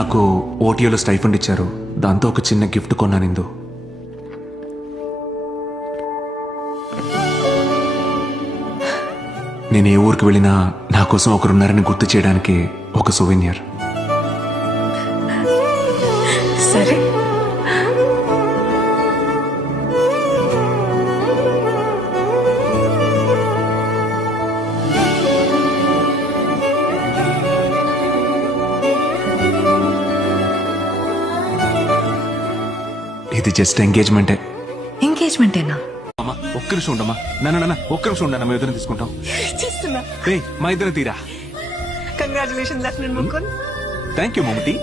నాకు ఓటీఓలో స్టైఫండ్ ఇచ్చారు. దాంతో ఒక చిన్న గిఫ్ట్ కొన్నాను. ఇందు నేను ఏ ఊరికి వెళ్ళినా నా కోసం ఒకరున్నారని గుర్తు చేయడానికి ఒక సువెనియర్. సరే, ఇది జస్ట్ ఎంగేజ్మెంటే. ఎంగేజ్మెంటేనా? అమ్మా ఒక్క నిమిషం ఉండమ్మా. నాన్న ఒక్క నిమిషం ఉండన్నా, మేము ఇద్దరం తీసుకుంటాం. చేస్తున్నా. ఏయ్, మా ఇద్దరం తీరా. Congratulation Lakshman Mukul. Thank you Mammati.